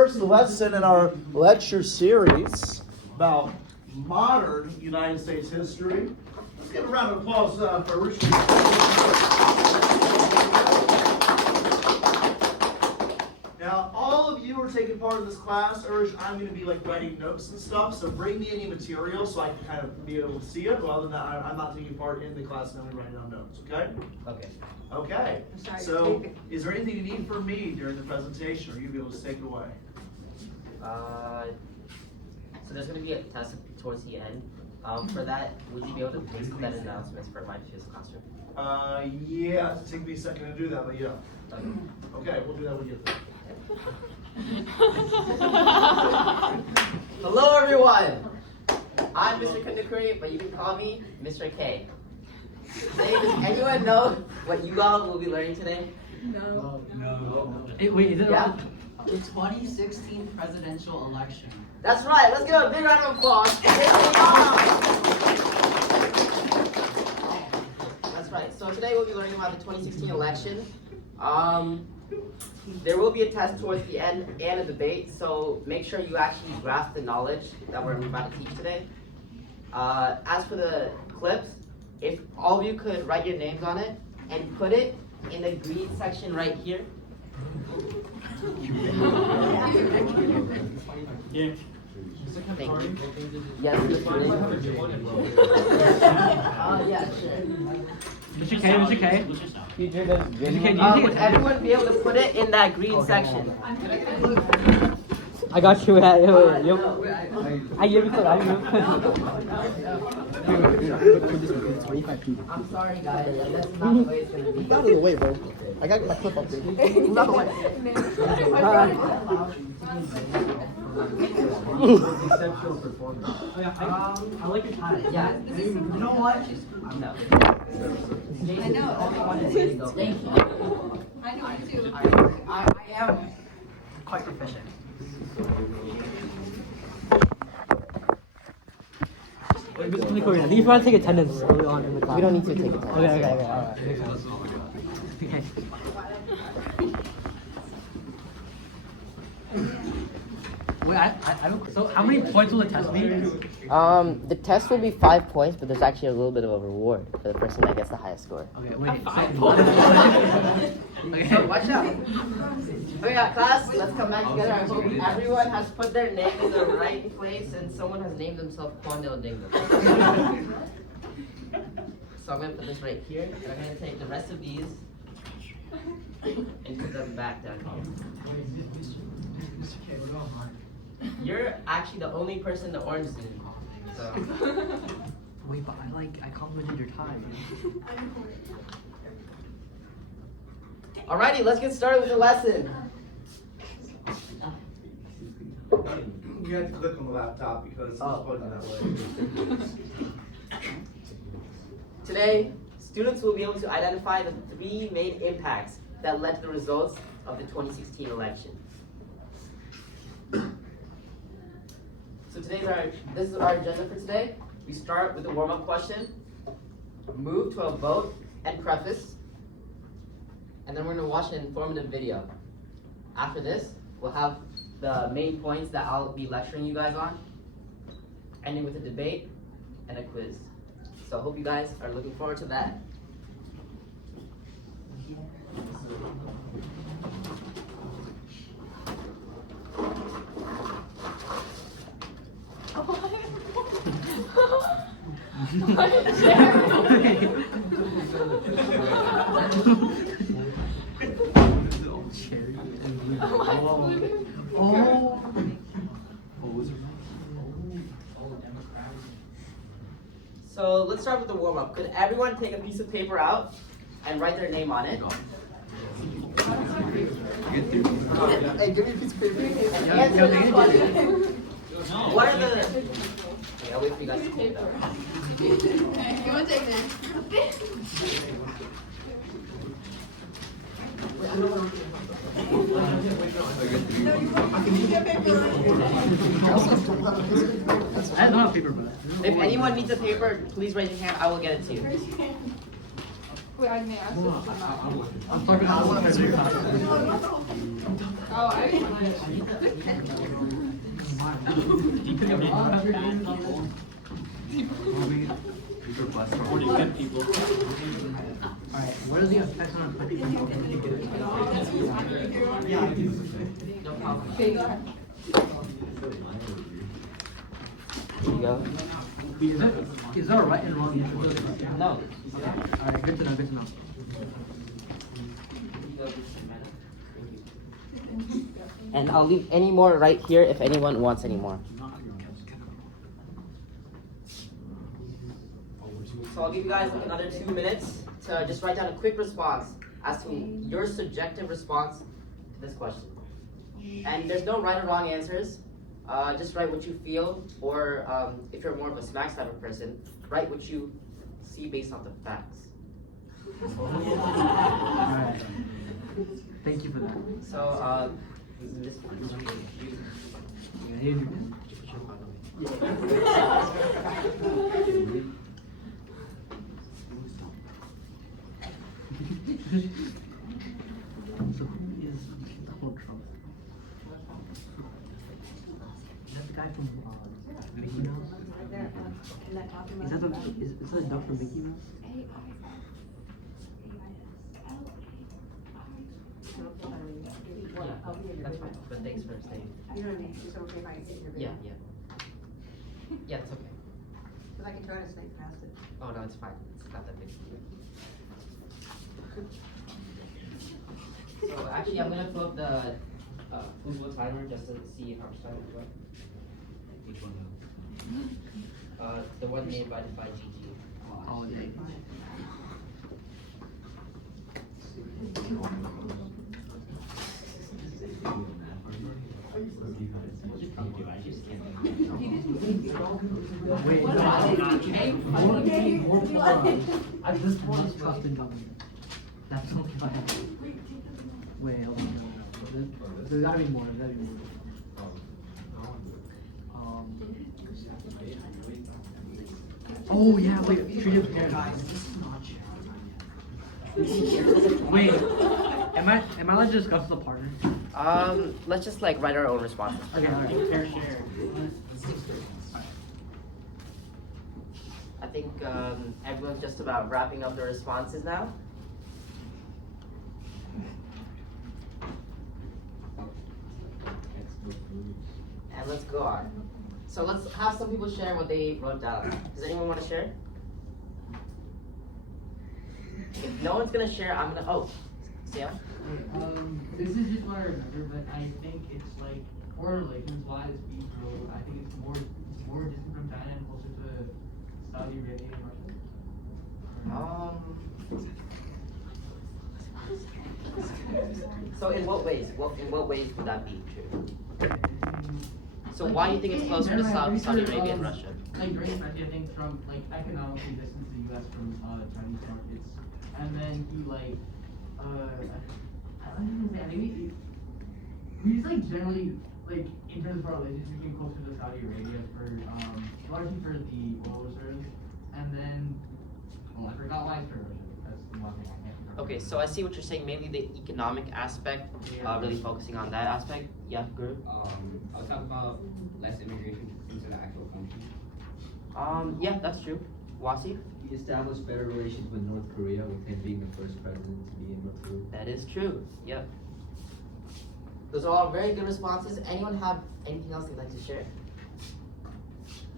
first lesson in our lecture series about modern United States history. Let's give a round of applause for Richard. Now, all of you are taking part in this class. I'm going to be like writing notes and stuff, so bring me any material so I can kind of be able to see it. But other than that, I'm not taking part in the class, and I'm writing down notes, okay? Okay. Okay. So, is there anything you need from me during the presentation, or you be able to take it away? So there's going to be a test towards the end. For that, would you be able to please put that in announcements for my fifth classroom? Yeah, it'll take me a second to do that, but yeah. Okay, we'll do that when you get there. Hello, everyone. I'm Mr. Kundakuri, but you can call me Mr. K. Today, does anyone know what you all will be learning today? No. Wait, is it Yeah? the 2016 presidential election? That's right. Let's give a big round of applause. That's right. So today we'll be learning about the 2016 election. There will be a test towards the end and a debate, so make sure you actually grasp the knowledge that we're about to teach today. As for the clips, if all of you could write your names on it and put it in the green section right here. Yeah. Thank you. Yes, Mr. Lee. Yeah, sure. Mr. K. Mr. K, do you think Would everyone be able to put it in that green section? I got you. I give it to I'm sorry, guys. That's not the way it's gonna be. Out of the way, bro. I got my clip up there. Move out of the way. I like your tie. Yeah. You know what? No. I know. Thank you. I know you too. I am quite proficient. Wait, Mr. Kundakuri, I think you want to take attendance early on in the class. We don't need to take it. Okay, alright. Okay. Wait, I don't. So, how many points will the test be? The test will be 5 points, but there's actually a little bit of a reward for the person that gets the highest score. Okay, wait. 5 points. Okay. Watch out. Okay, class, let's come back together. I hope everyone has put their name in the right place and someone has named themselves Quandale Dingle. So I'm going to put this right here, and I'm going to take the rest of these and put them back down here. You're actually the only person in the orange student. So. Wait, but I complimented your tie. Alrighty, let's get started with the lesson. You have to click on the laptop because it's plugged in that way. Today, students will be able to identify the 3 main impacts that led to the results of the 2016 election. So this is our agenda for today. We start with a warm-up question, move to a vote and preface, and then we're going to watch an informative video. After this, we'll have the main points that I'll be lecturing you guys on, ending with a debate and a quiz. So I hope you guys are looking forward to that. So let's start with the warm-up. Could everyone take a piece of paper out and write their name on it? Hey, give me a piece of paper. And answer this question. What are the... Okay, I'll wait for you guys to take that. You want to take this? I don't have paper, but. If anyone needs a paper, please raise your hand. I will get it to you. Wait, I may ask Hold this on, or not. I'm talking about one of my Oh, I Alright, what are the effects on a country? No problem. Okay, go ahead. Here you go. Is there a right and wrong answer? No. Alright, good to know, good to know. And I'll leave any more right here if anyone wants any more. So I'll give you guys like another 2 minutes to just write down a quick response as to your subjective response to this question. And there's no right or wrong answers. Just write what you feel, or if you're more of a smacks type of person, write what you see based on the facts. Alright. Thank you for that. So, this one. So who is Donald Trump? Is that the guy from Mickey Mouse? Is that the duck from Mickey Mouse? That's fine, but thanks for staying. You know what I mean? It's okay if I sit here. Yeah, yeah. Yeah, it's okay. Because I can try to sneak past it. Oh, no, it's fine. It's not that big. So actually, I'm gonna fill up the Google timer just to see how much time we've got. Which one? The one made by the 5GG. Oh, yeah. Wait, no, at this point, it's trust in government. That's okay. Wait, hold on. There's gotta be more. There's gotta be more. Oh yeah, wait. Treated parents. Wait, am I allowed to discuss the partner? Let's just like write our own responses. Okay, alright. Fair share. I think everyone's just about wrapping up their responses now. And let's go on. So let's have some people share what they wrote down. Does anyone want to share? If no one's gonna share, I'm gonna. Oh, Sam. This is just what I remember, but I think it's like correlations wise, I think it's more distant from China and closer to Saudi Arabia and Russia. So in what ways? In what ways would that be true? So why do you think it's closer to Saudi Arabia and Russia? Like during especially I think Trump like economically distanced the US from Chinese markets. And then he like I don't even say I think he's like generally like in terms of our relations became closer to Saudi Arabia for largely for the oil reserves. And then I forgot why it's for Russia. That's the one thing I can't remember. Okay, so I see what you're saying, mainly the economic aspect, really focusing on that aspect. Yeah, Guru? I'll talk about less immigration into the actual country. Yeah, that's true. Wasi? He established better relations with North Korea, with him being the first president to be in North Korea. That is true. Yep. Those are all very good responses. Anyone have anything else they'd like to share?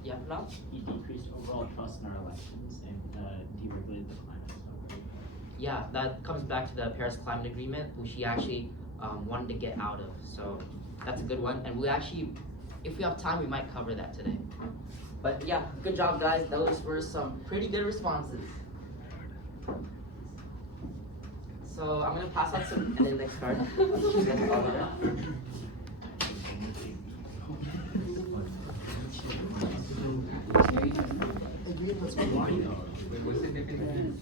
Yeah, no? He decreased overall trust in our elections and deregulated the climate. So. Yeah, that comes back to the Paris Climate Agreement, which he actually wanted to get out of. So that's a good one. And we actually, if we have time, we might cover that today. But yeah, good job, guys. Those were some pretty good responses. So I'm gonna pass out some, and then next card. You guys are all there. What's the difference?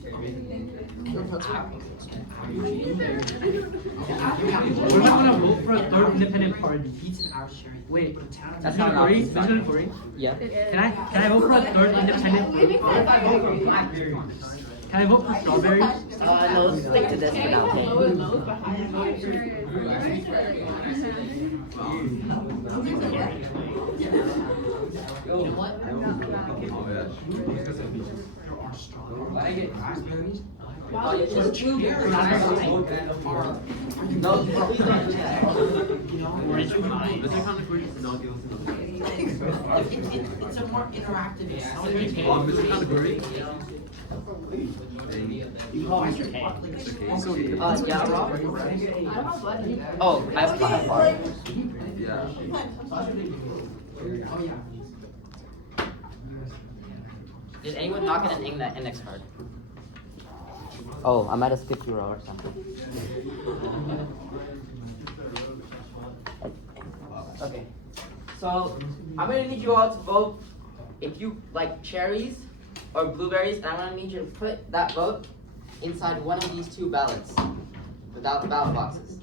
We're not gonna vote for a third independent party. Wait, That's Mr. not an Corey? option. Mr. Corey? Yeah. Can I vote for a third independent party? Can I vote for strawberries? No, let's stick to this for now. Why I get raspberries? Oh, you just blueberries. No, please don't do that. It's a more interactive Yeah, Rob? Oh, I have five. Did anyone not get an index card? Oh, I might have skipped you or something. Okay, so I'm gonna need you all to vote if you like cherries or blueberries, and I'm gonna need you to put that vote inside one of these two ballots, without the ballot boxes.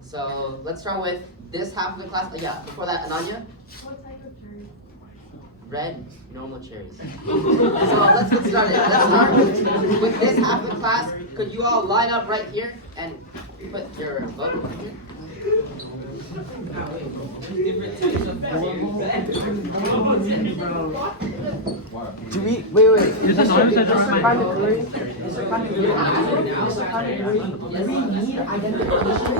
So let's start with this half of the class. Yeah, before that, Ananya. What type of cherry? Red, normal cherries. So let's get started. Let's start with this half of the class. Could you all line up right here and put your vote right here? Do we wait? Is this on? Mr. Kandaguri? Mr. Kandaguri? Mr. Kandaguri? Do we need identification?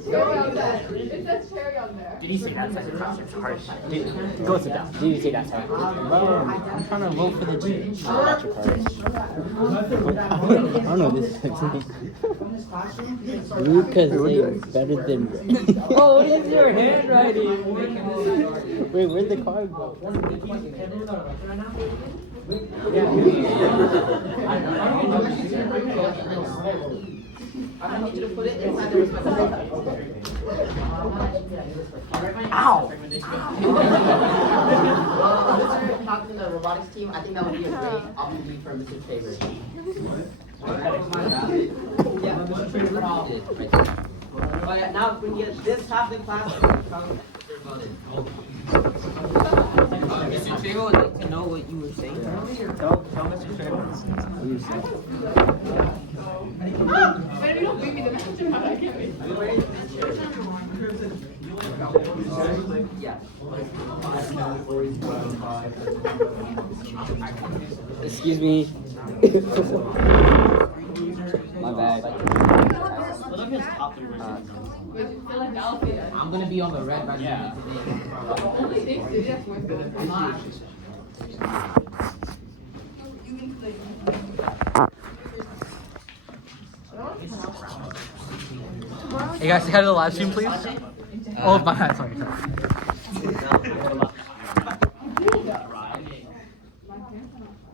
It says cherry on there. Did you say that? That's harsh. Go sit down. Did you say that? Sorry. Bro, I'm trying to vote for the team. Oh, that's your card. I don't know this. Lucas is better than. Oh, what is your handwriting? Wait, where'd the card go? I'm gonna need you to put it inside the respective box. Ow! Mr. Talking to the robotics team, I think that would be a great opportunity for Mr. Faber. Yeah, Mr. Faber did right there. But yeah, now when you get this half of the class, come voted. Mr. Faber would like to know what you were saying. Tell Mr. Faber what you were saying. Wait, you don't beat me to match him. I can't wait. Yeah. Excuse me. My bad. Look at his top 3 Philadelphia. I'm gonna be on the red by the Yeah. end of today. Only thing to do, that's more good. I'm not. Hey guys, say hi to the live stream, please. Oh, my bad. Sorry.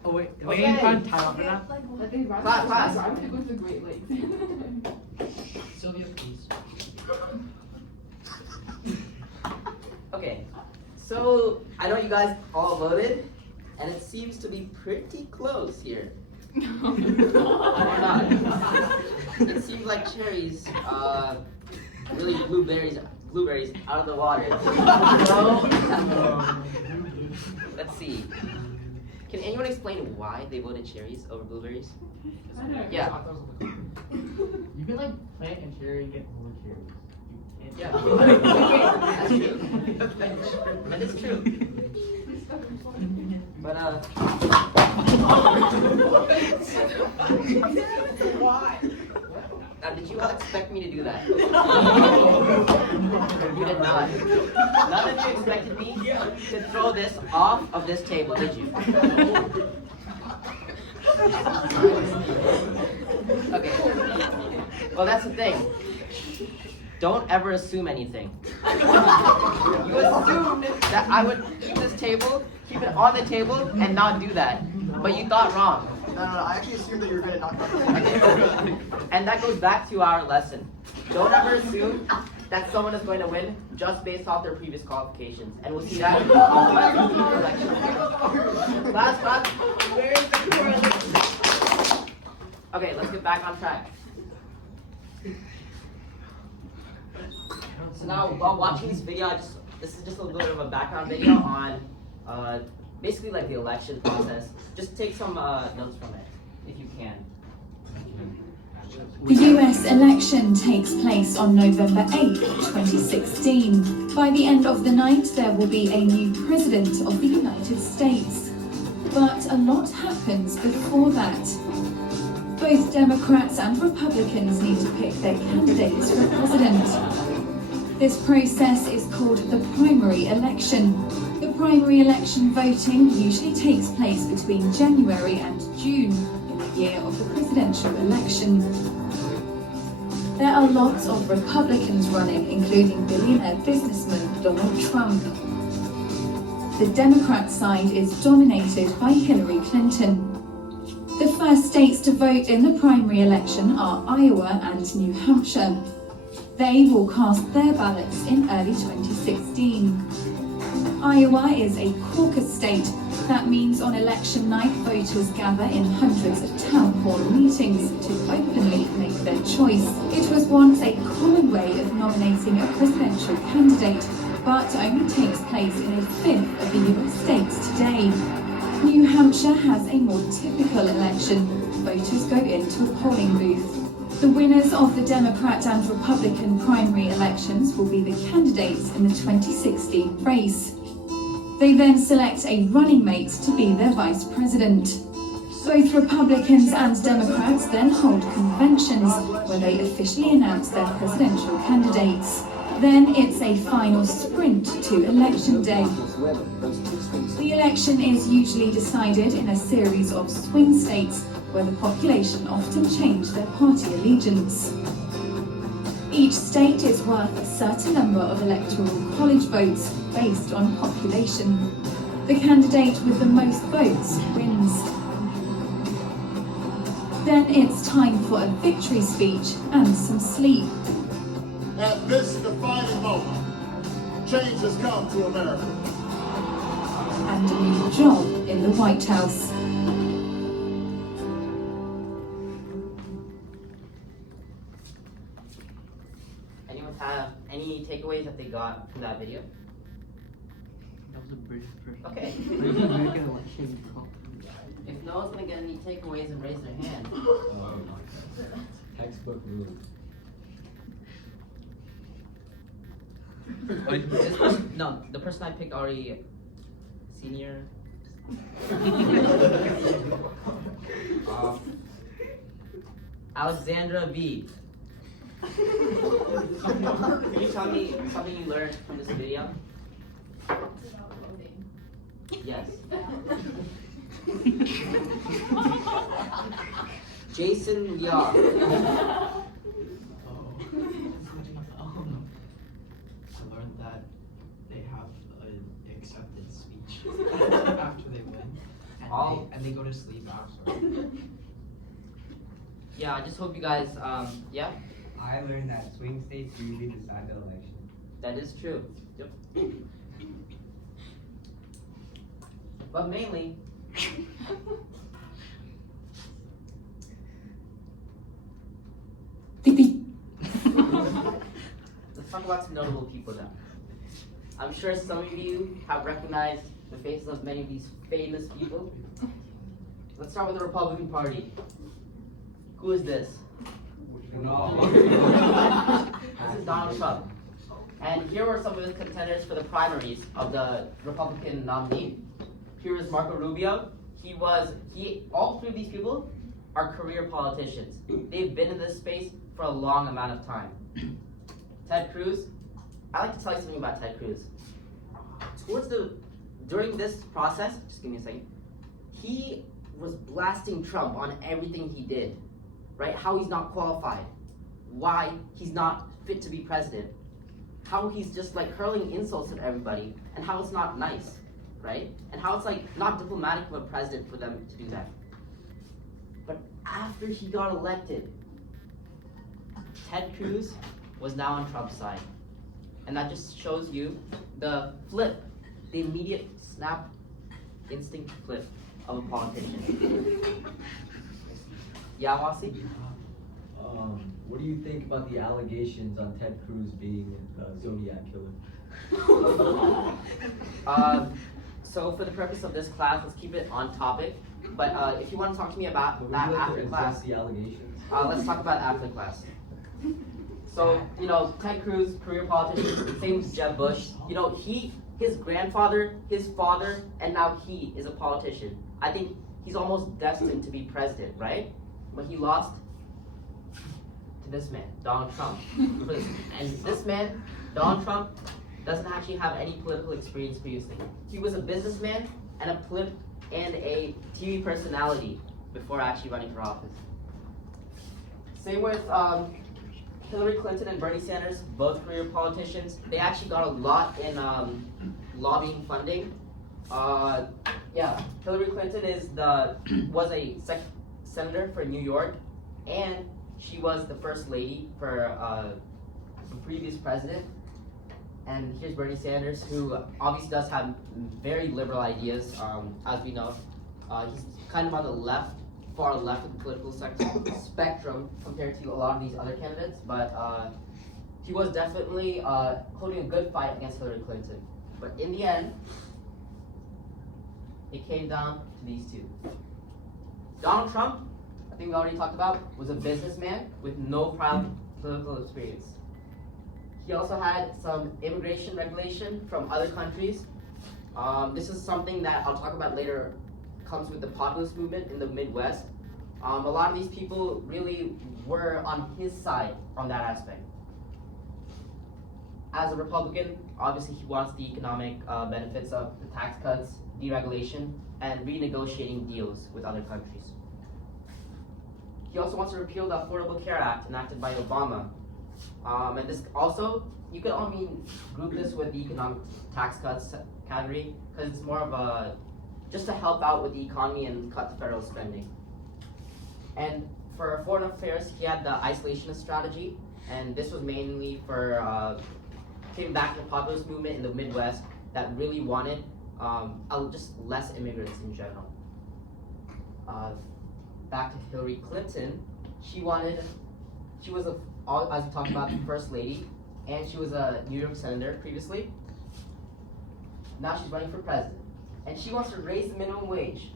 Oh wait, wait, you trying to time out for that? Class. I'm gonna go to the Great Lakes. Sylvia, please. Okay, so I know you guys all voted, and it seems to be pretty close here. Or not. It seems like cherries, really blueberries out of the water. So, let's see. Can anyone explain why they voted cherries over blueberries? Yeah. You can like plant and cherry and get more cherries. You Yeah. can't- That's true. That is true. But Why? now, did you all expect me to do that? You did not. None of you expected me to throw this off of this table, did you? Okay. Well, that's the thing. Don't ever assume anything. You assumed that I would keep this table, keep it on the table, and not do that. But you thought wrong. No, I actually assumed that you were gonna knock that. And that goes back to our lesson. Don't ever assume that someone is going to win just based off their previous qualifications. And we'll see that in the election. Class, where's the correlation? Okay, let's get back on track. So now, while watching this video, this is just a little bit of a background video on basically like the election process. Just take some notes from it, if you can. The US election takes place on November 8, 2016. By the end of the night, there will be a new president of the United States. But a lot happens before that. Both Democrats and Republicans need to pick their candidates for president. This process is called the primary election. The primary election voting usually takes place between January and June in the year of the presidential election. There are lots of Republicans running, including billionaire businessman Donald Trump. The Democrat side is dominated by Hillary Clinton. The first states to vote in the primary election are Iowa and New Hampshire. They will cast their ballots in early 2016. Iowa is a caucus state. That means on election night, voters gather in hundreds of town hall meetings to openly make their choice. It was once a common way of nominating a presidential candidate, but only takes place in a fifth of the US states today. New Hampshire has a more typical election. Voters go into a polling booth. The winners of the Democrat and Republican primary elections will be the candidates in the 2016 race. They then select a running mate to be their vice president. Both Republicans and Democrats then hold conventions where they officially announce their presidential candidates. Then it's a final sprint to election day. The election is usually decided in a series of swing states where the population often change their party allegiance. Each state is worth a certain number of electoral college votes based on population. The candidate with the most votes wins. Then it's time for a victory speech and some sleep. At this defining moment, change has come to America. And a new job in the White House. Anyone have any takeaways that they got from that video? That was a British person. Okay. American election. If no one's gonna get any takeaways and raise their hand. Textbook rule. This person, no, the person I picked already senior. Alexandra V. Can you tell me something you learned from this video? Yes. Jason Yaw. I learned that they have an acceptance speech after they win, and they go to sleep after. Yeah, I just hope you guys, yeah, I learned that swing states usually decide the election. that is true. Yep. But mainly, let's talk about some notable people now. I'm sure some of you have recognized the faces of many of these famous people. Let's start with the Republican Party. Who is this? No. This is Donald Trump. And here were some of his contenders for the primaries of the Republican nominee. Here is Marco Rubio. All three of these people are career politicians. They've been in this space for a long amount of time. Ted Cruz. I like to tell you something about Ted Cruz. During this process, just give me a second, he was blasting Trump on everything he did, right? How he's not qualified, why he's not fit to be president, how he's just like hurling insults at everybody, and how it's not nice, right? And how it's like not diplomatic of a president for them to do that. But after he got elected, Ted Cruz was now on Trump's side. And that just shows you the flip, the immediate snap, instinct flip of a politician. Yeah, Wasi? What do you think about the allegations on Ted Cruz being a Zodiac killer? So for the purpose of this class, let's keep it on topic. But if you want to talk to me about that after class, the allegations? let's talk about it after class. So, you know, Ted Cruz, career politician, same with Jeb Bush. You know, his grandfather, his father, and now he is a politician. I think he's almost destined to be president, right? But he lost to this man, Donald Trump. And this man, Donald Trump, doesn't actually have any political experience previously. He was a businessman and a TV personality before actually running for office. Same with Hillary Clinton and Bernie Sanders, both career politicians. They actually got a lot in lobbying funding. Yeah, Hillary Clinton was a senator for New York, and she was the first lady for the previous president. And here's Bernie Sanders, who obviously does have very liberal ideas, as we know. He's kind of on the left, far left of the political spectrum compared to a lot of these other candidates, but he was definitely holding a good fight against Hillary Clinton. But in the end, it came down to these two. Donald Trump, I think we already talked about, was a businessman with no prior political experience. He also had some immigration regulation from other countries. This is something that I'll talk about later, comes with the populist movement in the Midwest. A lot of these people really were on his side on that aspect. As a Republican, obviously he wants the economic benefits of the tax cuts, deregulation, and renegotiating deals with other countries. He also wants to repeal the Affordable Care Act enacted by Obama. And this also, you could group this with the economic tax cuts category, because it's more of a, just to help out with the economy and cut the federal spending. And for foreign affairs, he had the isolationist strategy, and this was mainly for, came back to the populist movement in the Midwest that really wanted just less immigrants in general. Back to Hillary Clinton, she was as we talked about, the first lady, and she was a New York senator previously. Now she's running for president, and she wants to raise the minimum wage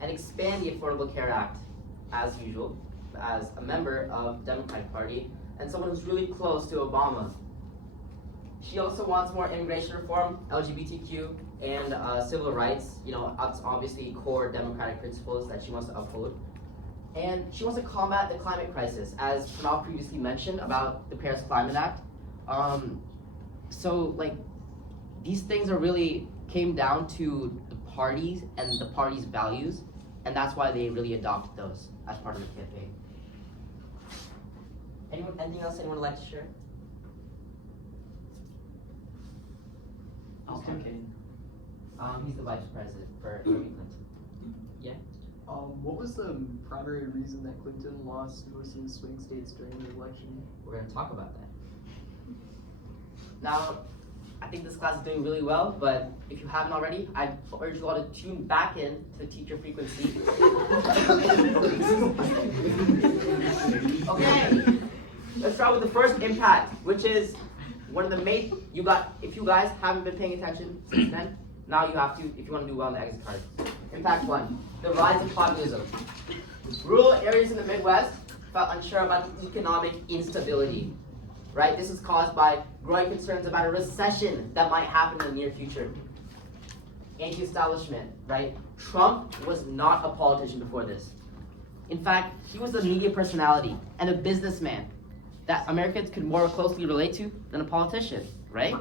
and expand the Affordable Care Act, as usual, as a member of the Democratic Party and someone who's really close to Obama. She also wants more immigration reform, LGBTQ, and civil rights. You know, that's obviously core democratic principles that she wants to uphold. And she wants to combat the climate crisis, as Pranal previously mentioned about the Paris Climate Act. So, like, these things are really came down to the parties and the party's values, and that's why they really adopted those as part of the campaign. Anything else anyone would like to share? Tim Kaine. He's the vice president for Hillary Clinton. Yeah? What was the primary reason that Clinton lost most of the swing states during the election? We're going to talk about that. Now, I think this class is doing really well, but if you haven't already, I urge you all to tune back in to teacher frequency. Okay, let's start with the first impact, which is one of the main, if you guys haven't been paying attention since then, now you have to, if you want to do well on the exit card. Impact 1, the rise of populism. Rural areas in the Midwest felt unsure about economic instability, right? This is caused by growing concerns about a recession that might happen in the near future. Anti-establishment, right? Trump was not a politician before this. In fact, he was a media personality and a businessman that Americans could more closely relate to than a politician, right?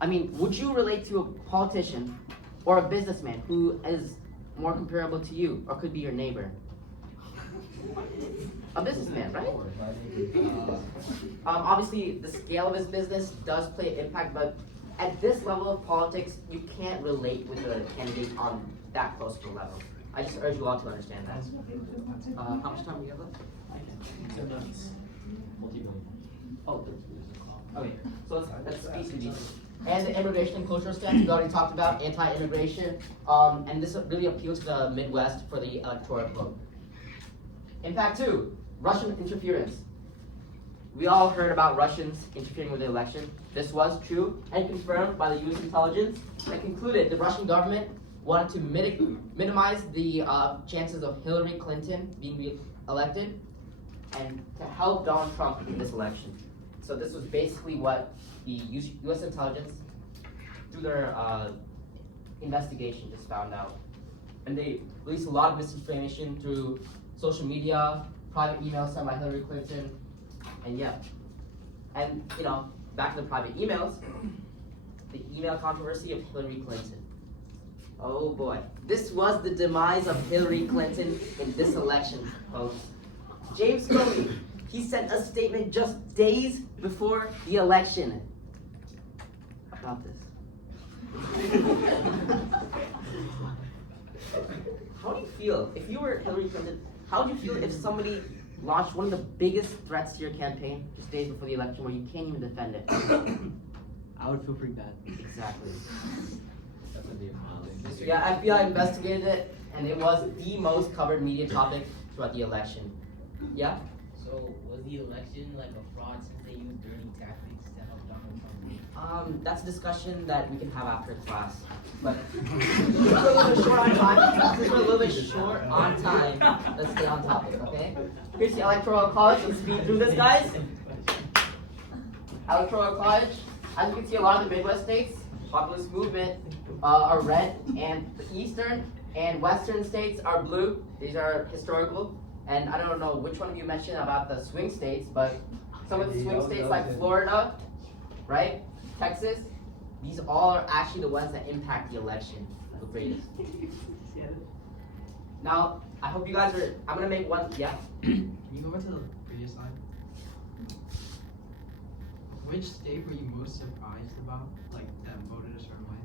I mean, would you relate to a politician or a businessman who is more comparable to you or could be your neighbor? A businessman, right? Obviously, the scale of his business does play an impact, but at this level of politics, you can't relate with a candidate on that close of a level. I just urge you all to understand that. How much time do we have left? 10 minutes. Oh, okay. So let's speak to these. And the immigration and cultural stance we already talked about, anti-immigration, and this really appeals to the Midwest for the electoral vote. Impact 2, Russian interference. we all heard about Russians interfering with the election. This was true and confirmed by the U.S. intelligence that concluded the Russian government wanted to minimize the chances of Hillary Clinton being re-elected and to help Donald Trump in this election. So this was basically what the U.S. intelligence, through their investigation, just found out. And they released a lot of misinformation through social media, private emails sent by Hillary Clinton, and yeah. And, you know, back to the private emails, the email controversy of Hillary Clinton. Oh boy. This was the demise of Hillary Clinton in this election, folks. James Comey, he sent a statement just days before the election about this. How do you feel if you were Hillary Clinton? How would you feel if somebody launched one of the biggest threats to your campaign just days before the election where you can't even defend it? I would feel pretty bad. Exactly. That's a big problem. Yeah, FBI investigated it, and it was the most covered media topic throughout the election. Yeah? So was the election like a fraud since they used dirty tactics to help Donald Trump? That's a discussion that we can have after class. But since we're a little bit short on time, let's stay on topic, okay? Here's the Electoral College. Let's speed through this, guys. Electoral College. As you can see, a lot of the Midwest states, populist movement, are red, and the eastern and western states are blue. These are historical. And I don't know which one of you mentioned about the swing states, but some of the swing states like Florida, right? Texas, these all are actually the ones that impact the election the greatest. Now, I hope you guys are, I'm gonna make one, yeah? Can you go back to the previous slide? Which state were you most surprised about, like, that voted a certain way?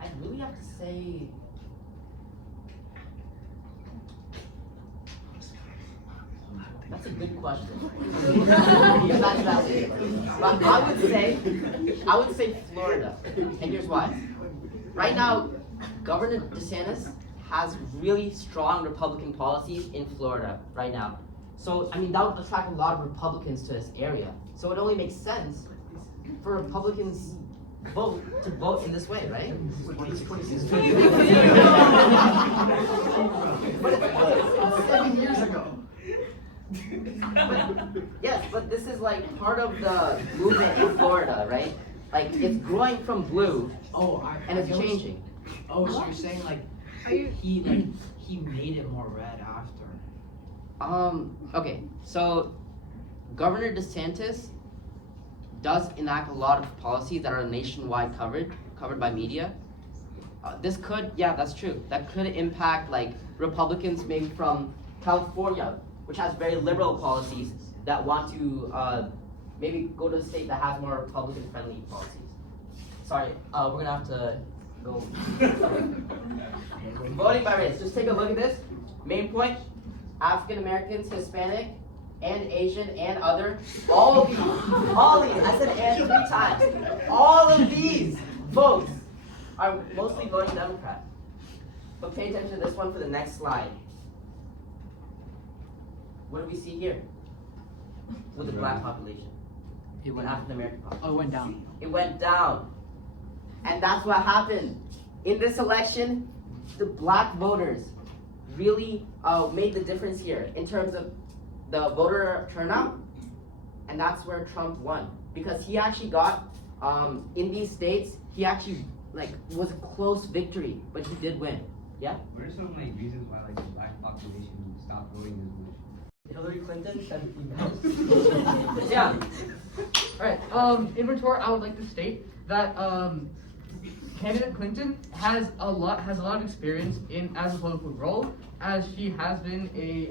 I really have to say, that's a good question. But I would say Florida, and here's why. Right now, Governor DeSantis has really strong Republican policies in Florida right now. So, I mean, that would attract a lot of Republicans to this area. So it only makes sense for Republicans to vote in this way, right? 7 years ago. Yes, but this is like part of the movement in Florida, right? Like it's growing from blue, and it's changing. Oh, so you're saying like he made it more red after? Okay, so Governor DeSantis does enact a lot of policies that are nationwide covered by media. This could, yeah, that's true. That could impact like Republicans maybe from California, which has very liberal policies that want to maybe go to a state that has more Republican-friendly policies. Sorry, we're gonna have to go. Voting by race. Just take a look at this. Main point: African Americans, Hispanic, and Asian, and other. All of these. I said "and" 3 times. All of these votes are mostly voting Democrat. But pay attention to this one for the next slide. What do we see here with the black population? It went African American population. Oh, it went down. It went down. And that's what happened. In this election, the black voters really made the difference here in terms of the voter turnout. And that's where Trump won. Because he actually got, in these states, he actually was a close victory, but he did win. Yeah? What are some reasons why the black population stopped voting as much? Hillary Clinton, 17 Yeah. Alright, in retort, I would like to state that candidate Clinton has a lot of experience as a political role, as she has been a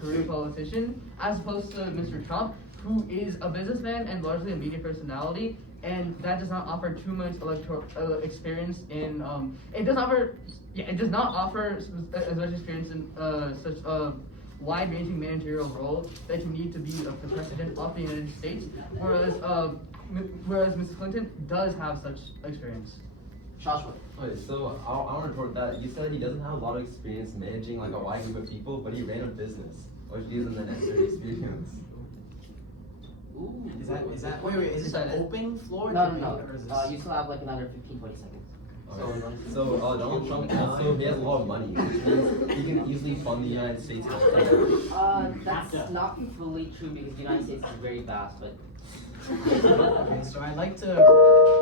career politician, as opposed to Mr. Trump, who is a businessman and largely a media personality, and that does not offer too much electoral experience in it does not offer as much experience in such a wide-ranging managerial role that you need to be the president of the United States, whereas Mrs. Clinton does have such experience. Joshua. Okay, so I want to report that you said he doesn't have a lot of experience managing a wide group of people, but he ran a business. Or use them the necessary experience. Ooh. Is that wait, is it an open floor? No, debate, no, or is no. this- You still have like another 15-20 seconds. So Donald Trump also, he has a lot of money, which means he can easily fund the United States healthcare. That's not fully true because the United States is very vast, but Okay, so I'd like to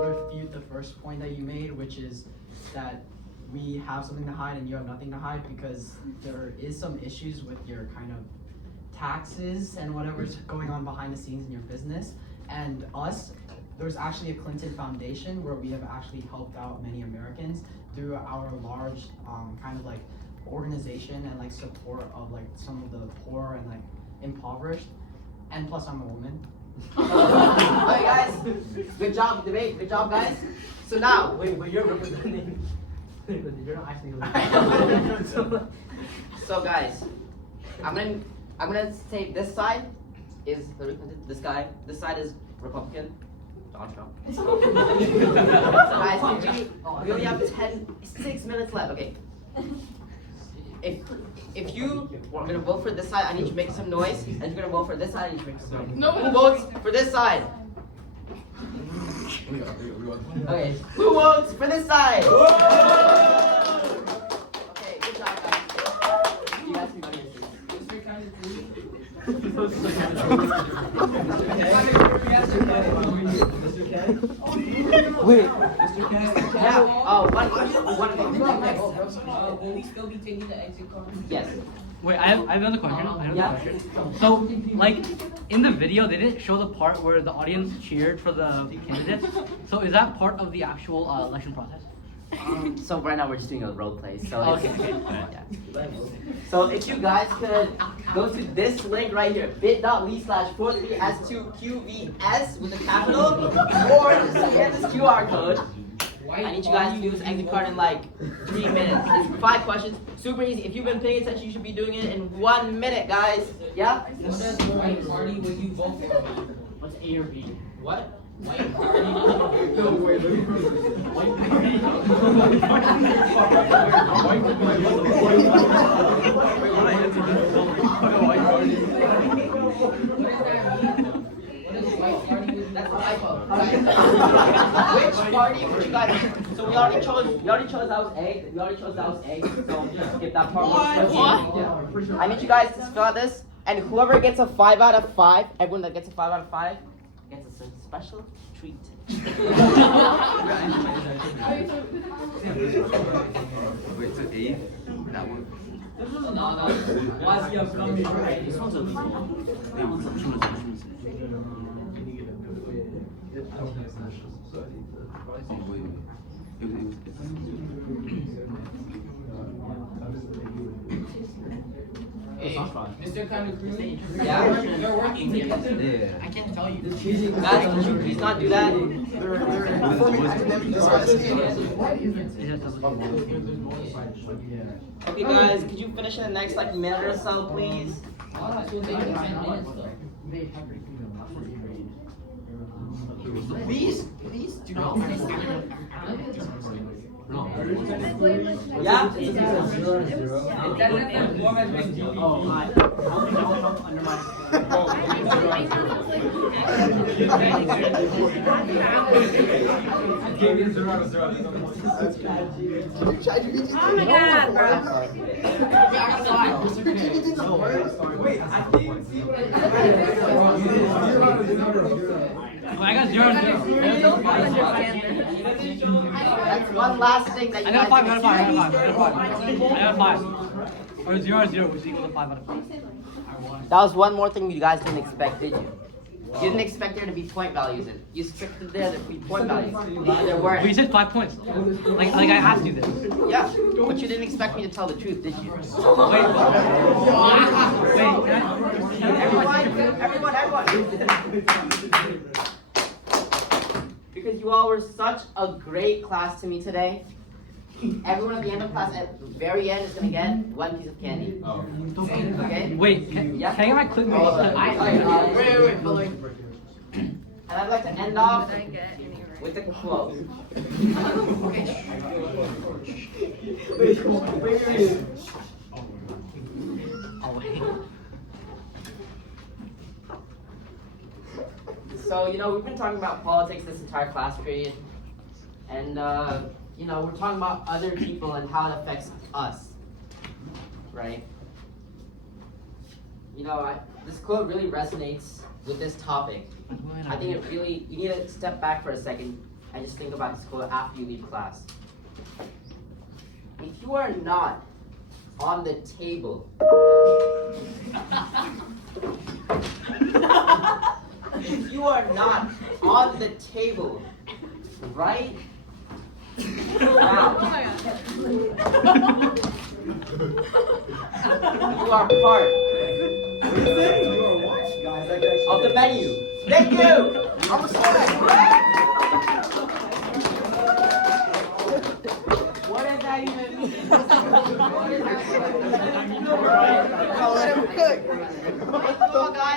refute the first point that you made, which is that we have something to hide and you have nothing to hide, because there is some issues with your kind of taxes and whatever's going on behind the scenes in your business. And us, there's actually a Clinton Foundation where we have actually helped out many Americans through our large kind of like organization and like support of like some of the poor and like impoverished. And plus I'm a woman. Alright guys, good job debate, good job guys. So now, wait, but you're representing. You're not actually So guys, I'm gonna say this side is Hillary Clinton, this side is Republican, Donald Trump. So guys, we only have 6 minutes left, okay. If you are gonna vote for this side, I need you to make some noise. And if you're gonna vote for this side, I need you to make some noise. No, Who votes for this side? Okay, who votes for this side? Okay, good job guys. You guys can go here. Wait. Yeah. Oh, one question. Will we still be taking the exit card? Yes. Wait, I have another question. Yeah. So, like, in the video, they didn't show the part where the audience cheered for the candidates. So, is that part of the actual election process? So right now we're just doing a role play. So Okay. yeah. So if you guys could go to this link right here, bit.ly/43s2qvs with a capital, or just scan this QR code. I need you guys to do this exit card in like 3 minutes. It's 5 questions, super easy. If you've been paying attention, you should be doing it in 1 minute, guys. Yeah? What white party would you vote for? What's A or B? What? White party. That's a typo. Which party would you guys? So we already chose that was A. We already chose that was A. So skip that part. Yeah. I need you guys to fill out this, and whoever gets a 5 out of 5, everyone that gets a 5 out of 5 gets a special treat. Wait, so A? That one? This one's illegal. They want some choose. Hey, Mr. Kanakuri, Yeah? they're working together. Yeah. I can't tell you. Guys, could you please not do that? Okay, guys, could you finish in the next like minute or so, please? So they have 10 minutes though. Please do not. Yeah? It doesn't have more than GDP. Oh, hi. Under my. Oh my god, bro. Wait, I didn't see what Well, I got 0 and 0. That's one last thing that you I got 5, I got 5, I got 5, I got 5. Or 0 or 0, which is equal to 5 out of 5. That was one more thing you guys didn't expect, did you? You didn't expect there to be point values in. You expected there to be point values. There weren't. But you said 5 points. Like I asked you this. Yeah, but you didn't expect me to tell the truth, did you? Wait, can Everyone. Because you all were such a great class to me today. Everyone at the end of class, at the very end, is gonna get 1 piece of candy. Okay? Wait, can I get my clip? Wait, following. And I'd like to end off with a quote. So, we've been talking about politics this entire class period. And, we're talking about other people and how it affects us. Right? This quote really resonates with this topic. I think you need to step back for a second and just think about this quote after you leave class. If you are not on the table, if you are not on the table right now, you are part of the menu. Thank you! I'm What does that even mean? What does that mean? Come on, guys.